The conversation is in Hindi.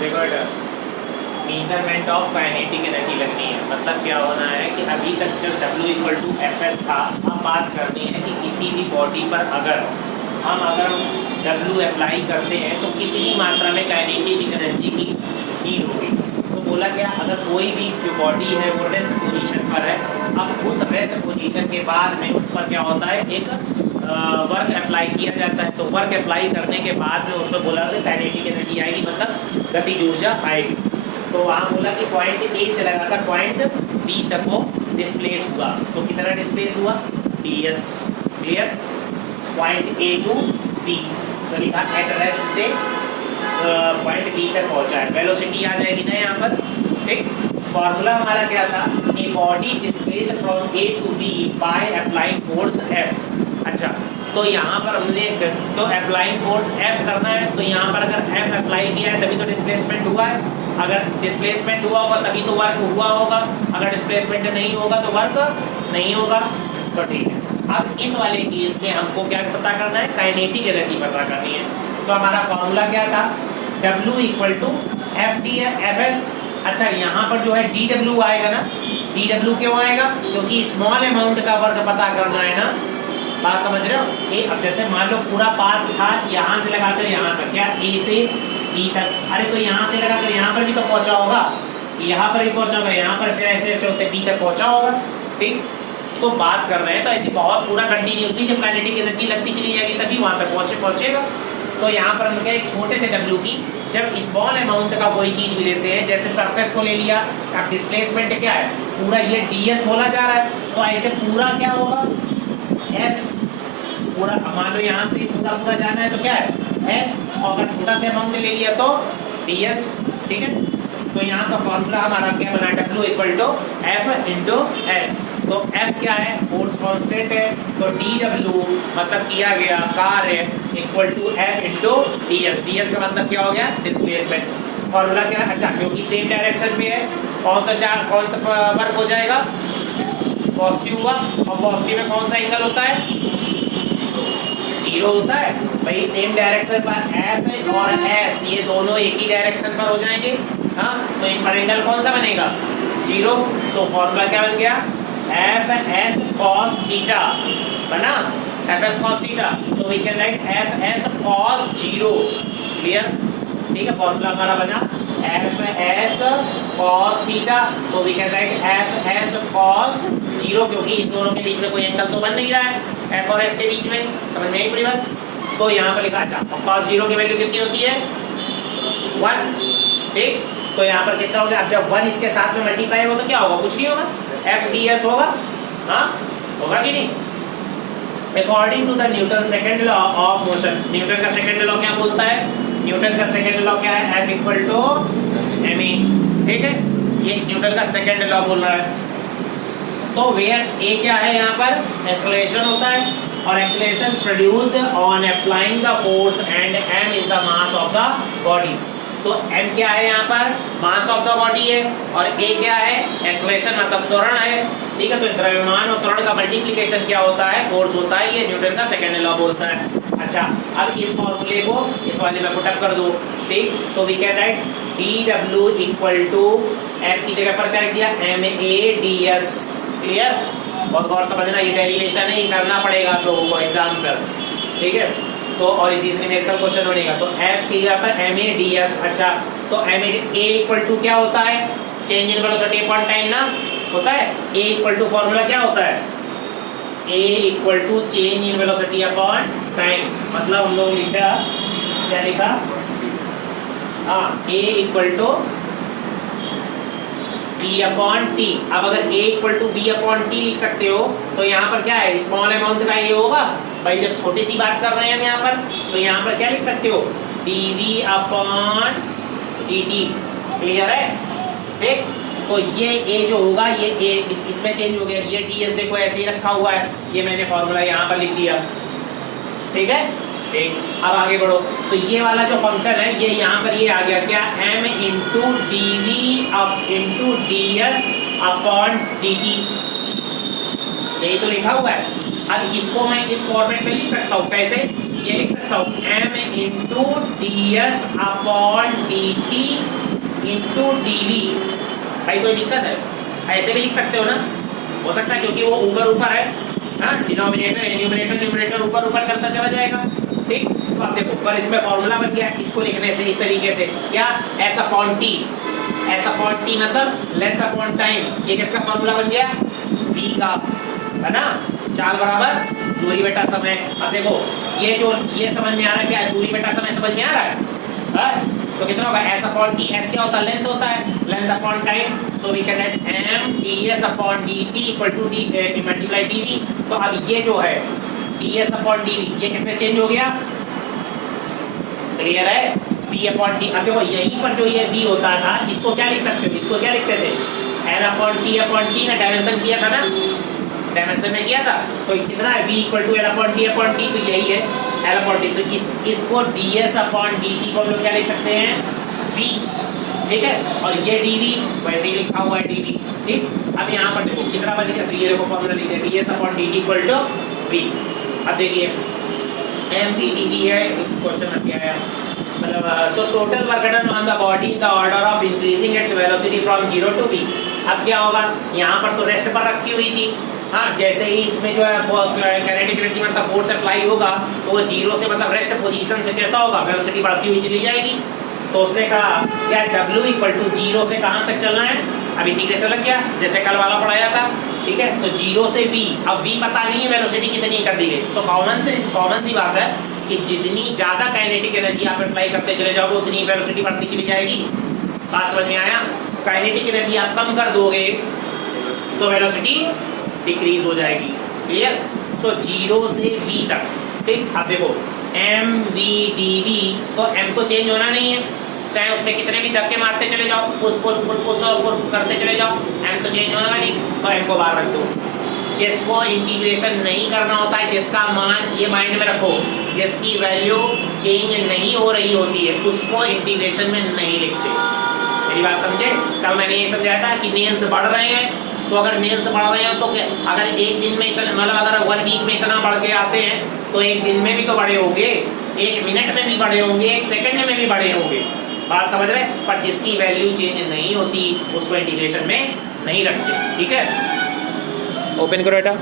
देखो बेटा, मेजरमेंट ऑफ काइनेटिक एनर्जी लगनी है। मतलब क्या होना है कि अभी तक जब W equal to F S था, अब बात करनी है कि किसी भी बॉडी पर अगर W अप्लाई करते हैं तो कितनी मात्रा में काइनेटिक एनर्जी की नीड होगी। तो बोला क्या, अगर कोई भी जो बॉडी है वो रेस्ट पोजीशन पर है, अब उस रेस्ट पोजीशन के बाद में उस पर क्या होता है, एक वर्क अप्लाई किया जाता है। तो वर्क अप्लाई करने के बाद में उसमें बोला कि काइनेटिक एनर्जी आएगी, मतलब गतिज ऊर्जा आएगी। तो वहाँ बोला कि पॉइंट ए से लगाकर पॉइंट बी तक वो डिस्प्लेस हुआ। तो कितना डिस्प्लेस हुआ, ds। Clear, point A to B, तो लिखा एट रेस्ट से पॉइंट बी तक पहुंचा है। वेलोसिटी आ जाएगी ना यहाँ पर। ठीक, फॉर्मूला हमारा क्या था, a body displaced from A to B by applying force F. अच्छा, तो यहाँ पर हमने तो अप्लाइंग फोर्स F करना है। तो यहाँ पर अगर F अप्लाई किया है तभी तो डिस्प्लेसमेंट हुआ है। अगर डिस्प्लेसमेंट हुआ होगा तभी तो वर्क हुआ होगा। अगर डिस्प्लेसमेंट नहीं होगा तो वर्क नहीं होगा। तो ठीक है, अब इस वाले केस में हमको क्या पता करना है, काइनेटिक एनर्जी पता करनी है। तो हमारा फॉर्मूला क्या था, W equal to F D F S. अच्छा, यहाँ पर जो है DW आएगा ना, DW क्यों आएगा, क्योंकि स्मॉल अमाउंट का वर्क पता करना है ना। बात समझ रहे हो। ए, अब जैसे मान लो पूरा पाथ था यहाँ से लगाकर यहाँ तक, क्या ए से बी तक, अरे तो यहाँ से लगाकर यहाँ पर भी तो पहुँचा होगा, यहाँ पर भी पहुँचा होगा, यहाँ पर फिर ऐसे ऐसे होते बी तक पहुँचा होगा। ठीक, तो बात कर रहे हैं तो ऐसे बहुत पूरा कंटिन्यूसली जब काइनेटिक एनर्जी लगती चली जाएगी तभी वहाँ तक पहुँचेगा। तो यहाँ पर हम क्या, एक छोटे से W की जब स्मॉल अमाउंट का कोई चीज़ भी लेते हैं, जैसे सरफेस को ले लिया, अब डिस्प्लेसमेंट क्या है, पूरा ये ds बोला जा रहा है, तो ऐसे पूरा क्या होगा S, पूरा मान लो यहाँ से पूरा जाना है तो क्या है S, और अगर छोटा सा अमाउंट ले लिया तो ds। ठीक है, तो यहाँ का फॉर्मूला हमारा क्या बना, W equal to F into S. तो F क्या है, फोर्स कांस्टेंट है, तो DW मतलब किया गया कार्य equal to F into ds। ds का मतलब क्या हो गया, डिस्प्लेसमेंट। फॉर्मूला क्या है, अच्छा क्योंकि सेम डायरेक्शन में है, कौन सा वर्क हो जाएगा, पॉजिटिव हुआ, और पॉजिटिव में कौन सा एंगल होता है, 0 होता है भाई। सेम डायरेक्शन पर F और S ये दोनों एक ही डायरेक्शन पर हो जाएंगे। हाँ, तो इन पर एंगल कौन सा बनेगा, 0। सो फॉर्मूला क्या बन गया, Fs cos थीटा बना, Fs cos theta. So we can write Fs cos 0। Clear, ठीक है, फॉर्मूला हमारा बना Fs cos theta. So we can write Fs cos 0, क्योंकि इन दोनों के बीच में कोई एंगल तो बन नहीं रहा है, F और S के बीच में। समझ में आई पूरी बात। तो यहाँ पर लिखा, अच्छा cos 0 की वैल्यू कितनी होती है, 1। ठीक, तो यहाँ पर कितना हो गया, अब जब 1 इसके साथ में मल्टीप्लाई होगा तो क्या होगा, कुछ नहीं होगा, FDS होगा। हाँ, होगा कि नहीं। According to the Newton second law of motion, Newton का सेकंड लॉ क्या बोलता है, न्यूटन का सेकंड लॉ क्या है, F इक्वल टू ma। ठीक है, ये न्यूटन का सेकंड लॉ बोल रहा है। तो वेयर ए क्या है, यहाँ पर एक्सेलरेशन होता है, और acceleration produced on applying the force, and m is the mass of the body. तो m क्या है, यहाँ पर मास ऑफ द बॉडी है, और a क्या है, एक्सेलरेशन मतलब त्वरण है। ठीक है, तो द्रव्यमान और त्वरण का मल्टीप्लिकेशन क्या होता है, फोर्स होता है। ये न्यूटन का सेकंड लॉ बोलता है। अच्छा, अब इस फॉर्मूले को इस वाले में पुटअप कर दो। ठीक, so we can write dW equal to F की जगह पर क्या रख दिया, ma ds। क्लियर, बहुत गौर समझना, ये डेरिवेशन है, ये करना पड़ेगा तो वो एग्जाम पर। ठीक है, तो और इसी से न्यूमेरिकल क्वेश्चन बनेगा। तो F की जगह पर ma ds। अच्छा, तो ma a इक्वल टू क्या होता है, change in velocity upon time ना होता है। a इक्वल टू फॉर्मूला क्या होता है, a equal to change in velocity upon time. मतलब हम लोग लिखा, क्या लिखा, हाँ, a equal to b upon t। अब अगर a equal to b upon t लिख सकते हो तो यहाँ पर क्या है, स्मॉल अमाउंट का ये होगा भाई। जब छोटी सी बात कर रहे हैं हम यहाँ पर, तो यहाँ पर क्या लिख सकते हो, dv अपॉन dt। क्लियर है। ठीक, तो ये a जो होगा, ये a इसमें चेंज हो गया, ये ds देखो ऐसे ही रखा हुआ है, ये मैंने फॉर्मूला यहाँ पर लिख दिया। ठीक है, ठीक, अब आगे बढ़ो। तो ये वाला जो फंक्शन है, ये यहाँ पर ये आ गया क्या, m into dv up into ds upon dt। यही तो लिखा हुआ है। अब इसको मैं इस फॉर्मेट में लिख सकता हूँ, कैसे, ये लिख सकता हूँ m into ds upon dt into dv। भाई कोई दिक्कत है? ऐसे भी लिख सकते हो ना, हो सकता है क्योंकि वो ऊपर है, हाँ, डिनोमिनेटर न्यूमरेटर न्यूमरेटर ऊपर चलता चला जाएगा, ठीक। तो आप देखो पर इसमें फॉर्मूला बन गया इसको लिखने से इस तरीके से, क्या s अपॉन t मतलब लेंथ अपॉन टाइम। ये किसका फॉर्मूला बन गया? v का, है ना। चाल बराबर दूरी बटा समय। अब देखो ये समझ में आ रहा है क्या? दूरी बटा समय समझ में आ रहा है, हाँ? तो कितना होगा? s अपॉन t, s क्या होता है? लेंथ होता है, length upon time. So we can write m ds upon dt equal to d multiply dv। तो अब ये जो है ds अपॉन dv ये किसमें चेंज हो गया? क्लियर है? v upon t। अब देखो यहीं पर जो ये v होता था इसको क्या लिख सकते हो? इसको क्या लिखते थे? l अपॉन t ना डायमेंशन किया था ना, डायमेंशन में किया था। तो कितना है? v equal to l upon t, तो यही है l अपॉन t। तो इसको ds अपॉन dt को हम लोग क्या लिख सकते हैं? v, ठीक है। और ये dv वैसे ही लिखा हुआ है dv, ठीक। अब यहाँ पर देखो कितना बन गया? तो ये देखो फॉर्मूला लिख दिया ds upon dt equal to v। अब देखिए MPDV है, क्वेश्चन रख के आया, मतलब तो total work done on the body in the order of increasing its velocity from 0 to v। अब क्या होगा? यहाँ पर तो रेस्ट पर रखी हुई थी, हाँ, जैसे ही इसमें जो है काइनेटिक एनर्जी मतलब फोर्स अप्लाई होगा तो वो 0 से मतलब रेस्ट पोजीशन से कैसा होगा? वेलोसिटी बढ़ती हुई चली जाएगी। तो उसने कहा क्या W इक्वल टू 0 से कहाँ तक चलना है? अभी इंटीग्रेशन लग गया जैसे कल वाला पढ़ाया था, ठीक है। तो 0 से v, अब v पता नहीं है वेलोसिटी कितनी कर दी गई, तो कॉमन सी बात है कि जितनी ज्यादा काइनेटिक एनर्जी आप अप्लाई करते चले जाओगे उतनी वेलोसिटी बढ़ती चली जाएगी। बात समझ में आया? काइनेटिक एनर्जी आप कम कर दोगे तो वेलोसिटी डिक्रीज हो जाएगी, क्लियर। सो 0 से v तक, ठीक। अब देखो m v dv, तो m तो चेंज होना नहीं है, चाहे उसमें कितने भी धक्के मारते चले जाओ, पुश करते चले जाओ, m तो चेंज होना नहीं, तो m को बाहर रख दो। जिसको इंटीग्रेशन नहीं करना होता है, जिसका मान, ये माइंड में रखो, जिसकी वैल्यू चेंज नहीं हो रही होती है उसको इंटीग्रेशन में नहीं लिखते। मेरी बात समझे? कल मैंने ये समझाया था कि नेल्स बढ़ रहे हैं, तो अगर नेल्स बढ़ रहे हैं तो अगर एक दिन में इतना, मतलब अगर 1 वीक में इतना बढ़ के आते हैं तो एक दिन में भी तो बड़े होंगे, 1 मिनट में भी बड़े होंगे, 1 सेकंड में भी बड़े होंगे। बात समझ रहे? पर जिसकी वैल्यू चेंज नहीं होती उसको इंटीग्रेशन में नहीं रखते, ठीक है। ओपन करो बेटा।